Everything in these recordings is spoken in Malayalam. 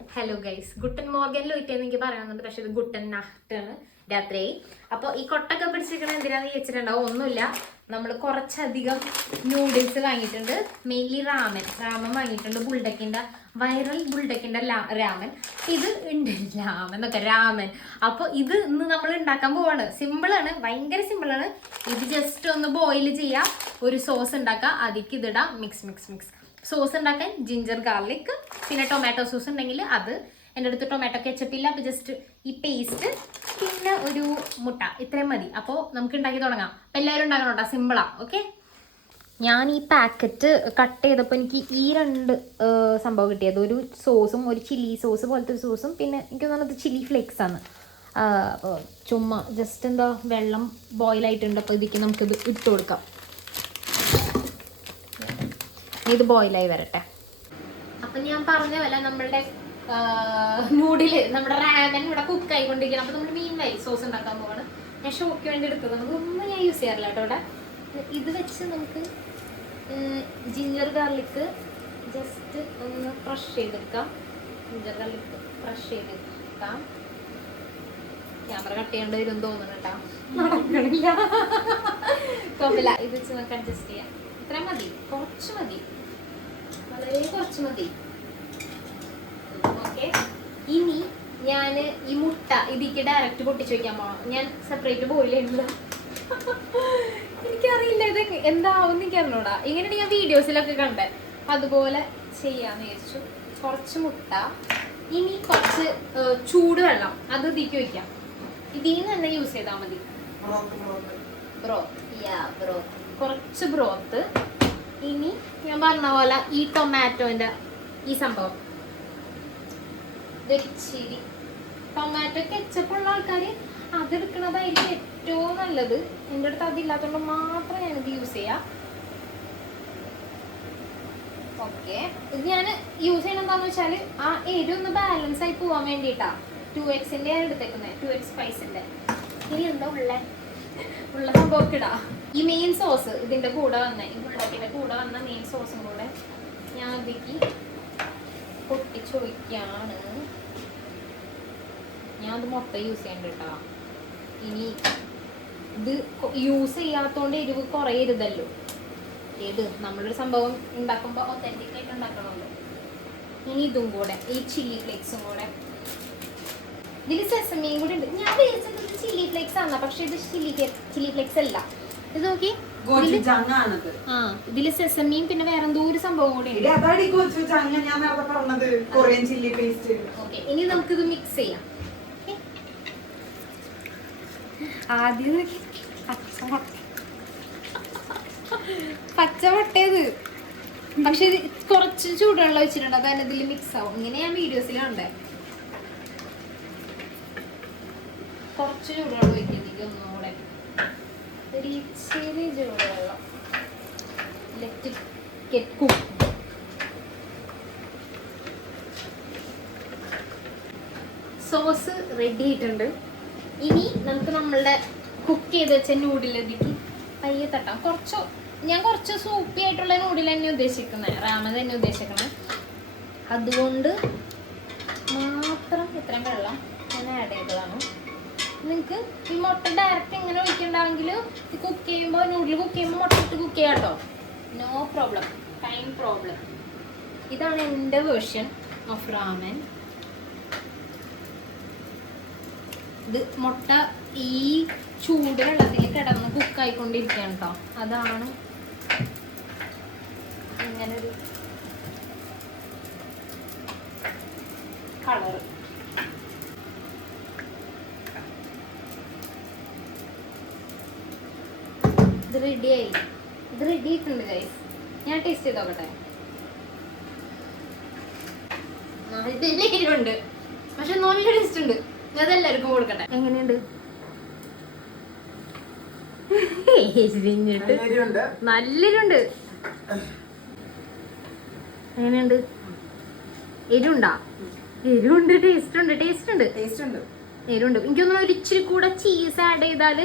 ഹലോ ഗൈസ്, ഗുട്ടൻ മോർഗനിൽ ഒറ്റയെന്ന് എനിക്ക് പറയാനുണ്ട്. പക്ഷെ ഇത് ഗുട്ടൻ നാട്ടാണ്, രാത്രിയായി. അപ്പോൾ ഈ കൊട്ടൊക്കെ പിടിച്ചിരിക്കണ എന്തിനാന്ന് ചോദിച്ചിട്ടുണ്ടാവും. ഒന്നുമില്ല, നമ്മൾ കുറച്ചധികം നൂഡിൽസ് വാങ്ങിയിട്ടുണ്ട്. മെയിൻലി രാമൻ വാങ്ങിയിട്ടുണ്ട്. ബുൾഡക്കിൻ്റെ വൈറൽ ബുൾഡക്കിൻ്റെ രാമൻ. ഇത് ഉണ്ട് രാമൻ. അപ്പോൾ ഇത് ഇന്ന് നമ്മൾ ഉണ്ടാക്കാൻ പോവാണ്. സിമ്പിളാണ്, ഭയങ്കര സിമ്പിളാണ്. ഇത് ജസ്റ്റ് ഒന്ന് ബോയിൽ ചെയ്യാം, ഒരു സോസ് ഉണ്ടാക്കാം, അതിക്ക് ഇതിടാം, മിക്സ്. സോസ് ഉണ്ടാക്കാൻ ജിഞ്ചർ ഗാർലിക്, പിന്നെ ടൊമാറ്റോ സോസ് ഉണ്ടെങ്കിൽ അത്. എൻ്റെ അടുത്ത് ടൊമാറ്റോ കെച്ചപ്പില്ല, അപ്പോൾ ജസ്റ്റ് ഈ പേസ്റ്റ്, പിന്നെ ഒരു മുട്ട, ഇത്രയും മതി. അപ്പോൾ നമുക്ക് ഉണ്ടാക്കി തുടങ്ങാം. അപ്പോൾ എല്ലാവരും ഉണ്ടാക്കണം കേട്ടോ, സിമ്പിളാണ്. ഓക്കെ, ഞാൻ ഈ പാക്കറ്റ് കട്ട് ചെയ്തപ്പോൾ എനിക്ക് ഈ രണ്ട് സംഭവം കിട്ടിയത്. ഒരു സോസും, ഒരു ചില്ലി സോസ് പോലത്തെ ഒരു സോസും, പിന്നെ എനിക്ക് തോന്നുന്നത് ചില്ലി ഫ്ലേക്സ് ആണ്. അപ്പോൾ ചുമ്മാ ജസ്റ്റ് എന്താ വെള്ളം ബോയിലായിട്ടുണ്ട്. അപ്പോൾ ഇതിക്ക് നമുക്കിത് ഇട്ട് കൊടുക്കാം. ഇത് ബോയിലായി വരട്ടെ. അപ്പം ഞാൻ പറഞ്ഞ പോലെ നമ്മളുടെ നൂഡില്, നമ്മുടെ റാമൻ ഇവിടെ കുക്ക് ആയിക്കൊണ്ടിരിക്കണം. അപ്പോൾ നമ്മൾ മീൻ സോസ് ഉണ്ടാക്കാൻ പോവാണ്. ഞാൻ ഷോക്ക് വേണ്ടി എടുത്തത്, നമുക്കൊന്നും ഞാൻ യൂസ് ചെയ്യാറില്ല കേട്ടോ ഇവിടെ. ഇത് വെച്ച് നമുക്ക് ജിഞ്ചർ ഗാർലിക്ക് ജസ്റ്റ് ഒന്ന് ക്രഷ് ചെയ്തെടുക്കാം. ക്യാമറ കട്ട് ചെയ്യേണ്ടി വരും തോന്നുന്നു കേട്ടോ, നടക്കണില്ല. കുഴപ്പമില്ല, ഇത് വെച്ച് നമുക്ക് അഡ്ജസ്റ്റ് ചെയ്യാം. ഇത്ര മതി, കുറച്ച് മതി, വളരെ കുറച്ച് മതി. ഓക്കെ, ഇനി ഞാൻ ഈ മുട്ട ഇതിക്ക് ഡയറക്റ്റ് പൊട്ടിച്ച് വയ്ക്കാൻ പോകണം. ഞാൻ സെപ്പറേറ്റ് ബോയിലില്ല, എനിക്കറിയില്ല ഇത് എന്താവും എനിക്കറിഞ്ഞൂടാ. ഇങ്ങനെ ഞാൻ വീഡിയോസിലൊക്കെ കണ്ടേ, അതുപോലെ ചെയ്യാന്ന് വിചാരിച്ചു. കുറച്ച് മുട്ട, ഇനി കുറച്ച് ചൂടുവെള്ളം, അത് ഇതിക്ക് വയ്ക്കാം. ഇതിൽ നിന്ന് തന്നെ യൂസ് ചെയ്താൽ മതി. ബ്രോത്ത്, കുറച്ച് ബ്രോത്ത്. ഇനി ഞാൻ പറഞ്ഞ പോലെ ഈ ടൊമാറ്റോന്റെ ഈ സംഭവം, ഇച്ചിരി ടൊമാറ്റോ കെച്ചപ്പുള്ള ആൾക്കാർ അതെടുക്കണതായിരിക്കും ഏറ്റവും നല്ലത്. എൻ്റെ അടുത്ത് അതില്ലാത്തതുകൊണ്ട് മാത്രം ഞാനിത് യൂസ് ചെയ്യാം. ഓക്കെ, ഇത് ഞാൻ യൂസ് ചെയ്യണം എന്താണെന്ന് വെച്ചാൽ ആ എരി ഒന്ന് ബാലൻസ് ആയി പോവാൻ വേണ്ടിയിട്ടാ. 2Xന്റെ എടുത്തേക്കുന്നത്, 2X സ്പൈസിന്റെ. ഇനി എന്താ ഉള്ള സംഭവം ഇടാ. ഈ മെയിൻ സോസ് ഇതിന്റെ കൂടെ വന്ന, ഈ ബുള്ളറ്റിന്റെ കൂടെ വന്ന മെയിൻ സോസും കൂടെ ഞാൻ ഇതിക്ക് പൊട്ടിച്ചൊഴിക്കാണ്. ഞാൻ അത് മുട്ട യൂസ് ചെയ്യണ്ട കേട്ടോ. ഇനി ഇത് യൂസ് ചെയ്യാത്തോണ്ട് എരിവ് കുറയരുതല്ലോ. ഏത് നമ്മളൊരു സംഭവം ഉണ്ടാക്കുമ്പോൾ ഒത്തന്റിക് ആയിട്ട് ഉണ്ടാക്കണമല്ലോ. ഇനി ഇതും കൂടെ, ഈ ചില്ലി ഫ്ലേക്സും കൂടെ. ഇതിൽ സെസമിയും കൂടി ഉണ്ട്. ഞാൻ വിചാരിച്ചത് ചില്ലി ഫ്ലേക്സ് ആണ്, പക്ഷെ ഇത് ചില്ലി ഫ്ലേക്സ് അല്ല. ഇത് നോക്കി, ഇതില് സെസമിയും പിന്നെ വേറെ എന്തോ ഒരു സംഭവം കൂടി ഉണ്ട്. ഓക്കെ, ഇനി നമുക്കിത് മിക്സ് ചെയ്യാം. ആദ്യം പച്ച മുട്ടയത്, പക്ഷെ ഇത് കുറച്ച് ചൂടുവെള്ളം വെച്ചിട്ടുണ്ട്, അതാണ് ഇതിൽ മിക്സ് ആവും. ഇങ്ങനെ ഞാൻ വീഡിയോസിൽ കണ്ടേ. കുറച്ച് ചൂടുവെള്ളം ഒഴിക്കുന്നത് ഒന്നുകൂടെ, ഒരു ചെറിയ ചൂടുവെള്ളം. Let it get cook. Sauce ready ആയിട്ടുണ്ട്. ഇനി നമുക്ക് നമ്മളുടെ കുക്ക് ചെയ്ത് വെച്ച നൂഡിലേക്ക് പയ്യെ തട്ടാം. ഞാൻ കുറച്ച് സൂപ്പി ആയിട്ടുള്ള നൂഡിൽ തന്നെ ഉദ്ദേശിക്കുന്നത്, റാമൻ തന്നെ ഉദ്ദേശിക്കുന്നത്. അതുകൊണ്ട് മാത്രം ഇത്രയും വെള്ളം ഞാൻ ആഡ് ചെയ്തതാണ്. നിങ്ങൾക്ക് ഈ മുട്ട ഡയറക്റ്റ് ഇങ്ങനെ ഒഴിക്കണ്ടാണെങ്കിൽ കുക്ക് ചെയ്യുമ്പോൾ, നൂഡിൽ കുക്ക് ചെയ്യുമ്പോൾ മുട്ട ഇട്ട് കുക്ക് ചെയ്യാം കേട്ടോ, നോ പ്രോബ്ലം, ടൈം പ്രോബ്ലം. ഇതാണ് എൻ്റെ വേർഷൻ ഓഫ് റാമൻ. ഇത് മുട്ട ഈ ചൂട് വെള്ളത്തിൽ കിടന്ന് കുക്കായിക്കൊണ്ടിരിക്കുകയാണ് കേട്ടോ. അതാണ് ഇങ്ങനൊരു കളറ്. ഇത് റെഡി ആയിട്ടുണ്ട് ഗൈസ്. ഞാൻ ടേസ്റ്റ് ചെയ്ത് നോക്കട്ടെ. എരിവുണ്ട്, പക്ഷെ നല്ല ടേസ്റ്റ് ഉണ്ട്. അതെല്ലാവർക്കും കൊടുക്കട്ടെ. എങ്ങനെയുണ്ട്? നല്ലൊരുണ്ട്. എങ്ങനെയുണ്ട്? എരിവുണ്ടാ? എരിവുണ്ട്, ടേസ്റ്റ് ഉണ്ട്. എരിവുണ്ട്. എനിക്കൊന്നും ഒരു ഇച്ചിരി കൂടെ ചീസ് ആഡ് ചെയ്താൽ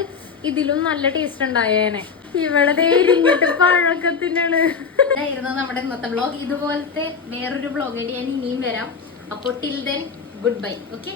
ഇതിലും നല്ല ടേസ്റ്റ് ഉണ്ടായേനെ. ഇവിടെ എരിഞ്ഞിട്ട് പഴക്കത്തിനാണ്. ഇതായിരുന്നു നമ്മുടെ ഇന്നത്തെ വ്ളോഗ്. ഇതുപോലത്തെ വേറൊരു വ്ളോഗായിട്ട് ഞാൻ ഇനിയും വരാം. അപ്പോൾ till then good bye. Okay.